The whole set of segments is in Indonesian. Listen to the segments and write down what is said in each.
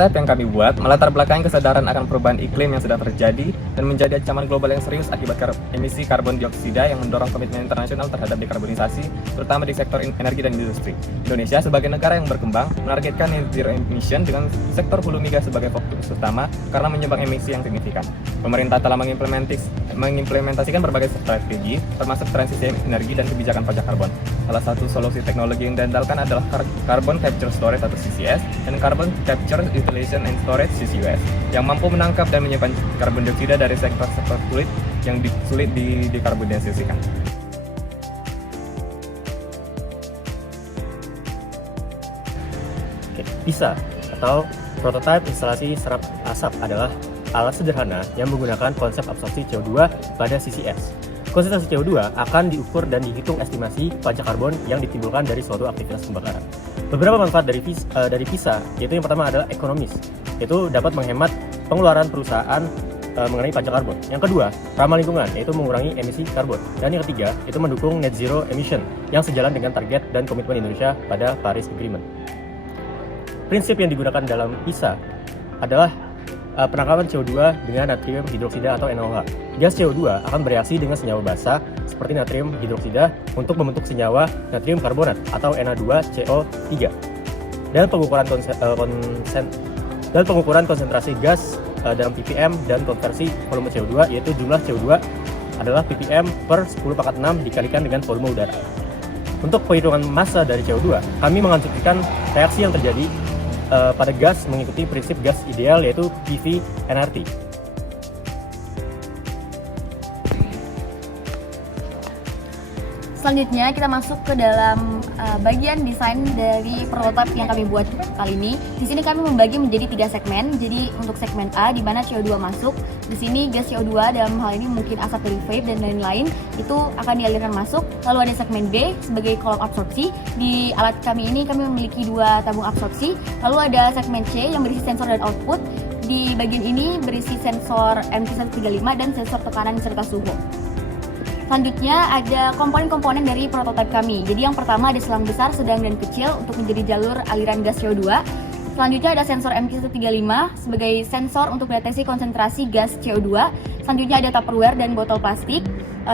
Prototipe yang kami buat melatar belakangi kesadaran akan perubahan iklim yang sedang terjadi dan menjadi ancaman global yang serius akibat emisi karbon dioksida yang mendorong komitmen internasional terhadap dekarbonisasi, terutama di sektor energi dan industri. Indonesia sebagai negara yang berkembang menargetkan net zero emission dengan sektor hulu migas sebagai fokus utama karena menyumbang emisi yang signifikan. Pemerintah telah mengimplementasikan berbagai strategi, termasuk transisi energi dan kebijakan pajak karbon. Salah satu solusi teknologi yang diandalkan adalah Carbon Capture Storage atau CCS dan Carbon Capture Utilization and Storage CCUS yang mampu menangkap dan menyimpan karbon dioksida dari sektor-sektor sulit yang sulit dikarbonisasikan. PISA atau Prototipe Instalasi Serap Asap adalah alat sederhana yang menggunakan konsep absorpsi CO2 pada CCS. Konsentrasi CO2 akan diukur dan dihitung estimasi pajak karbon yang ditimbulkan dari suatu aktivitas pembakaran. Beberapa manfaat dari PISA, yaitu yang pertama adalah ekonomis, yaitu dapat menghemat pengeluaran perusahaan mengenai pajak karbon. Yang kedua, ramah lingkungan, yaitu mengurangi emisi karbon. Dan yang ketiga, itu mendukung net zero emission yang sejalan dengan target dan komitmen Indonesia pada Paris Agreement. Prinsip yang digunakan dalam PISA adalah penangkapan CO2 dengan natrium hidroksida atau NaOH. Gas CO2 akan bereaksi dengan senyawa basah seperti natrium hidroksida untuk membentuk senyawa natrium karbonat atau Na2CO3. Dan pengukuran konsentrasi gas dalam ppm dan konversi volume CO2, yaitu jumlah CO2 adalah ppm per 10 pangkat 6 dikalikan dengan volume udara. Untuk perhitungan massa dari CO2, kami menganalisis reaksi yang terjadi pada gas mengikuti prinsip gas ideal, yaitu PV-nRT. Selanjutnya kita masuk ke dalam bagian desain dari prototipe yang kami buat kali ini. Di sini kami membagi menjadi 3 segmen. Jadi untuk segmen A di mana CO2 masuk, di sini gas CO2 dalam hal ini mungkin asap dari vape dan lain-lain itu akan dialirkan masuk. Lalu ada segmen B sebagai kolom absorpsi. Di alat kami ini kami memiliki 2 tabung absorpsi. Lalu ada segmen C yang berisi sensor dan output. Di bagian ini berisi sensor MQ135 dan sensor tekanan serta suhu. Selanjutnya ada komponen-komponen dari prototipe kami. Jadi yang pertama ada selang besar, sedang, dan kecil untuk menjadi jalur aliran gas CO2. Selanjutnya ada sensor MQ135 sebagai sensor untuk mendeteksi konsentrasi gas CO2. Selanjutnya ada Tupperware dan botol plastik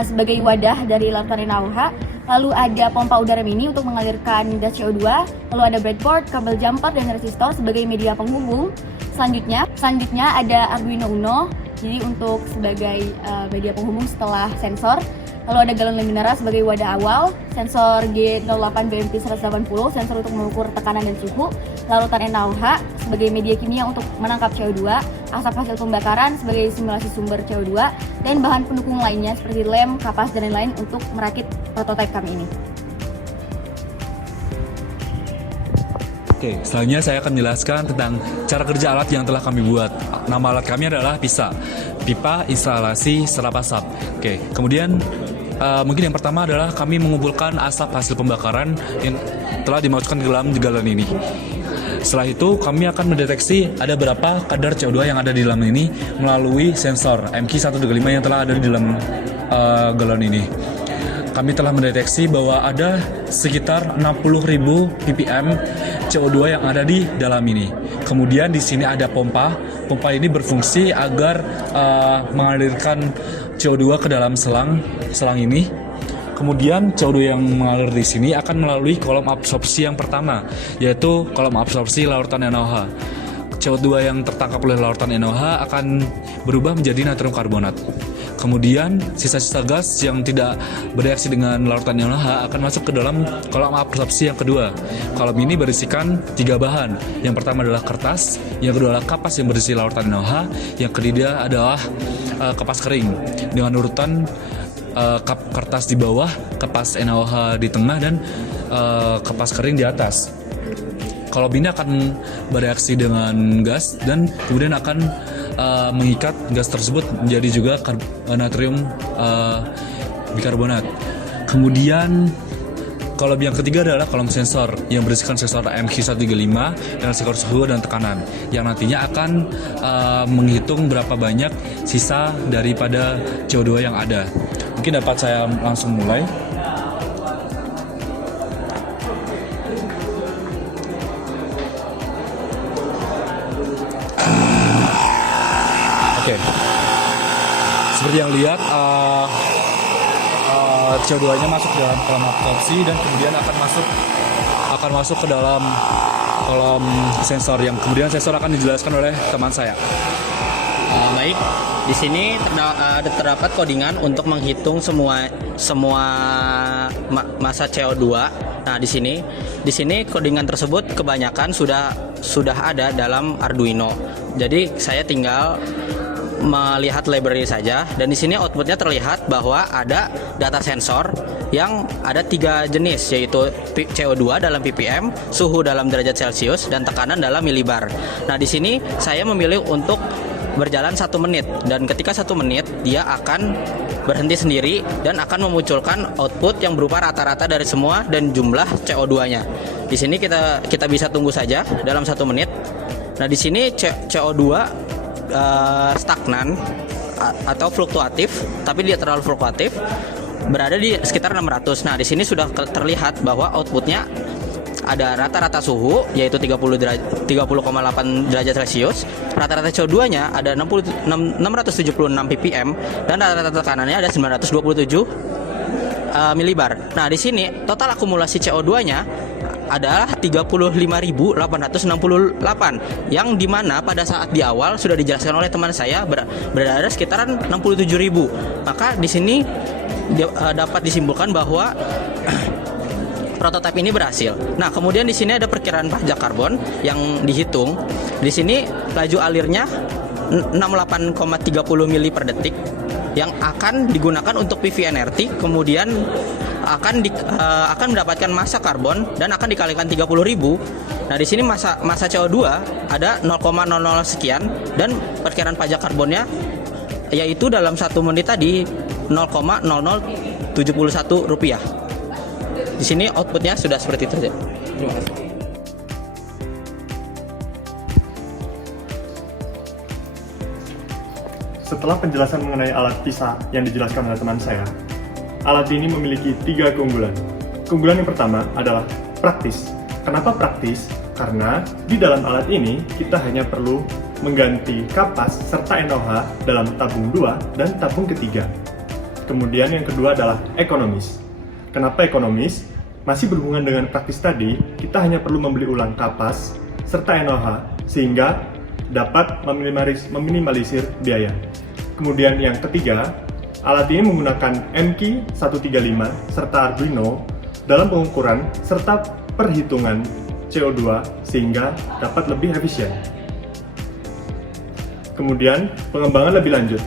sebagai wadah dari larutan NaOH. Lalu ada pompa udara mini untuk mengalirkan gas CO2. Lalu ada breadboard, kabel jumper, dan resistor sebagai media penghubung. Selanjutnya ada Arduino Uno. Jadi untuk sebagai media penghubung setelah sensor. Lalu ada galon laminara sebagai wadah awal, sensor G08 BMP 180, sensor untuk mengukur tekanan dan suhu, larutan NaOH sebagai media kimia untuk menangkap CO2, asap hasil pembakaran sebagai simulasi sumber CO2, dan bahan pendukung lainnya seperti lem, kapas, dan lain-lain untuk merakit prototipe kami ini. Oke, selanjutnya saya akan menjelaskan tentang cara kerja alat yang telah kami buat. Nama alat kami adalah PISA, Pipa Instalasi Serap Asap. Oke, kemudian mungkin yang pertama adalah kami mengumpulkan asap hasil pembakaran yang telah dimasukkan ke dalam galon ini. Setelah itu kami akan mendeteksi ada berapa kadar CO2 yang ada di dalam ini melalui sensor MQ135 yang telah ada di dalam galon ini. Kami telah mendeteksi bahwa ada sekitar 60.000 ppm CO2 yang ada di dalam ini. Kemudian di sini ada pompa. Pompa ini berfungsi agar mengalirkan CO2 ke dalam selang ini. Kemudian CO2 yang mengalir di sini akan melalui kolom absorpsi yang pertama, yaitu kolom absorpsi larutan NaOH. CO2 yang tertangkap oleh larutan NaOH akan berubah menjadi natrium karbonat. Kemudian sisa-sisa gas yang tidak bereaksi dengan larutan NaOH akan masuk ke dalam kolom absorpsi yang kedua. Kolom ini berisikan 3 bahan. Yang pertama adalah kertas, yang kedua adalah kapas yang berisi larutan NaOH, yang ketiga adalah kapas kering dengan urutan kertas di bawah, kapas NaOH di tengah, dan kapas kering di atas. Kolom ini akan bereaksi dengan gas dan kemudian akan mengikat gas tersebut menjadi juga natrium bikarbonat. Kemudian kolom yang ketiga adalah kolom sensor yang berisikan sensor MQ135 dan sensor suhu dan tekanan yang nantinya akan menghitung berapa banyak sisa daripada CO2 yang ada. Mungkin dapat saya langsung mulai. Oke. Seperti yang lihat, CO2-nya masuk ke dalam kolam absorpsi dan kemudian akan masuk ke dalam kolam sensor yang kemudian sensor akan dijelaskan oleh teman saya. Baik, di sini terdapat codingan untuk menghitung semua massa CO2. Nah, di sini codingan tersebut kebanyakan sudah ada dalam Arduino. Jadi saya tinggal melihat library saja, dan di sini outputnya terlihat bahwa ada data sensor yang ada 3 jenis, yaitu CO2 dalam ppm, suhu dalam derajat Celcius, dan tekanan dalam milibar. Nah, di sini saya memilih untuk berjalan 1 menit, dan ketika 1 menit dia akan berhenti sendiri dan akan memunculkan output yang berupa rata-rata dari semua dan jumlah CO2-nya. Di sini kita bisa tunggu saja dalam 1 menit. Nah, di sini CO2 stagnan atau fluktuatif, tapi dia terlalu fluktuatif, berada di sekitar 600. Nah, di sini sudah terlihat bahwa outputnya ada rata-rata suhu yaitu 30,8 derajat Celcius, rata-rata CO2-nya ada 676 ppm, dan rata-rata tekanannya ada 927 milibar. Nah, di sini total akumulasi CO2-nya adalah 35.868, yang dimana pada saat di awal sudah dijelaskan oleh teman saya berada sekitaran 67.000. Maka di sini dapat disimpulkan bahwa prototipe ini berhasil. Nah, kemudian di sini ada perkiraan pajak karbon yang dihitung. Di sini laju alirnya 68,30 mili per detik yang akan digunakan untuk PV NRT, kemudian akan mendapatkan massa karbon dan akan dikalikan 30.000. Nah, di sini massa CO2 ada 0,00 sekian, dan perkiraan pajak karbonnya yaitu dalam 1 menit tadi 0,0071 rupiah. Di sini outputnya sudah seperti itu saja. Terima kasih. Setelah penjelasan mengenai alat PISA yang dijelaskan oleh teman saya, alat ini memiliki 3 keunggulan. Keunggulan yang pertama adalah praktis. Kenapa praktis? Karena di dalam alat ini kita hanya perlu mengganti kapas serta NOH dalam tabung 2 dan tabung ketiga. Kemudian yang kedua adalah ekonomis. Kenapa ekonomis? Masih berhubungan dengan praktis tadi, kita hanya perlu membeli ulang kapas serta NOH sehingga dapat meminimalisir biaya. Kemudian yang ketiga, alat ini menggunakan MQ135 serta Arduino dalam pengukuran serta perhitungan CO2 sehingga dapat lebih efisien. Kemudian pengembangan lebih lanjut.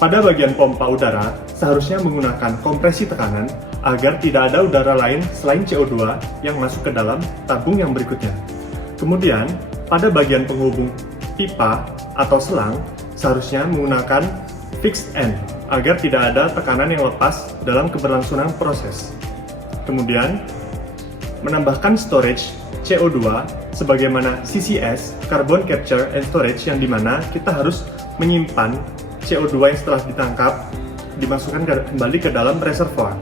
Pada bagian pompa udara, seharusnya menggunakan kompresi tekanan agar tidak ada udara lain selain CO2 yang masuk ke dalam tabung yang berikutnya. Kemudian, pada bagian penghubung pipa atau selang, seharusnya menggunakan fixed end agar tidak ada tekanan yang lepas dalam keberlangsungan proses. Kemudian, menambahkan storage CO2 sebagaimana CCS, Carbon Capture and Storage, yang dimana kita harus menyimpan CO2 yang setelah ditangkap dimasukkan kembali ke dalam reservoir.